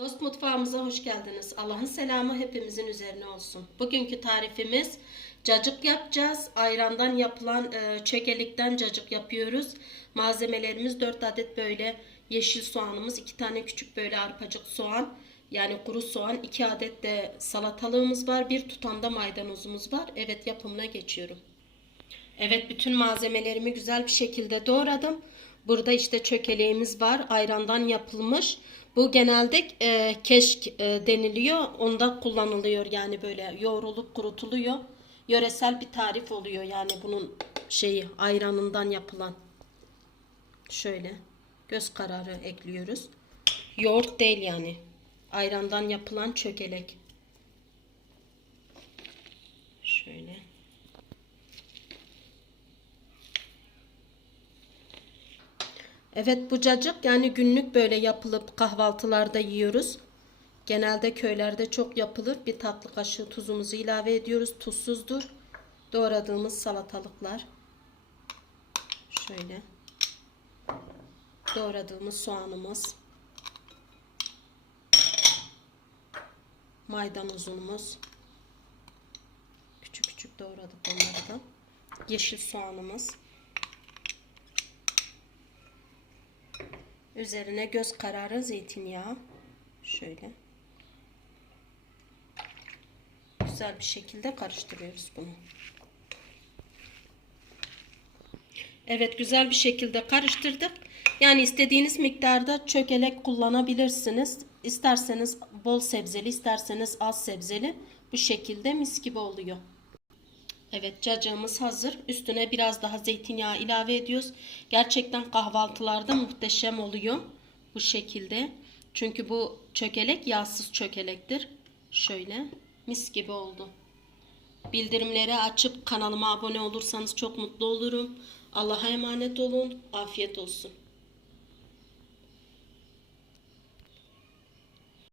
Dost mutfağımıza hoş geldiniz. Allah'ın selamı hepimizin üzerine olsun. Bugünkü tarifimiz cacık yapacağız. Ayrandan yapılan e, çökelikten cacık yapıyoruz. Malzemelerimiz 4 adet böyle yeşil soğanımız, 2 tane küçük böyle arpacık soğan, yani kuru soğan, 2 adet de salatalığımız var, bir tutam da maydanozumuz var. Evet yapımına geçiyorum. Evet bütün malzemelerimi güzel bir şekilde doğradım. Burada işte çökeleğimiz var. Ayrandan yapılmış. Bu genelde e, keşk e, deniliyor. Onda kullanılıyor yani böyle yoğrulup kurutuluyor. Yöresel bir tarif oluyor yani bunun şeyi ayranından yapılan. Şöyle göz kararı ekliyoruz. Yoğurt değil yani. Ayrandan yapılan çökelek. Şöyle. Evet bu cacık yani günlük böyle yapılıp kahvaltılarda yiyoruz. Genelde köylerde çok yapılır. Bir tatlı kaşığı tuzumuzu ilave ediyoruz. Tuzsuzdur. Doğradığımız salatalıklar. Şöyle. Doğradığımız soğanımız. Maydanozumuz. Küçük küçük doğradık onları da. Yeşil soğanımız. Üzerine göz kararı zeytinyağı. Şöyle. Güzel bir şekilde karıştırıyoruz bunu. Evet güzel bir şekilde karıştırdık. Yani istediğiniz miktarda çökelek kullanabilirsiniz. İsterseniz bol sebzeli, isterseniz az sebzeli. Bu şekilde mis gibi oluyor. Evet cacığımız hazır. Üstüne biraz daha zeytinyağı ilave ediyoruz. Gerçekten kahvaltılarda muhteşem oluyor. Bu şekilde. Çünkü bu çökelek yağsız çökelektir. Şöyle mis gibi oldu. Bildirimleri açıp kanalıma abone olursanız çok mutlu olurum. Allah'a emanet olun. Afiyet olsun.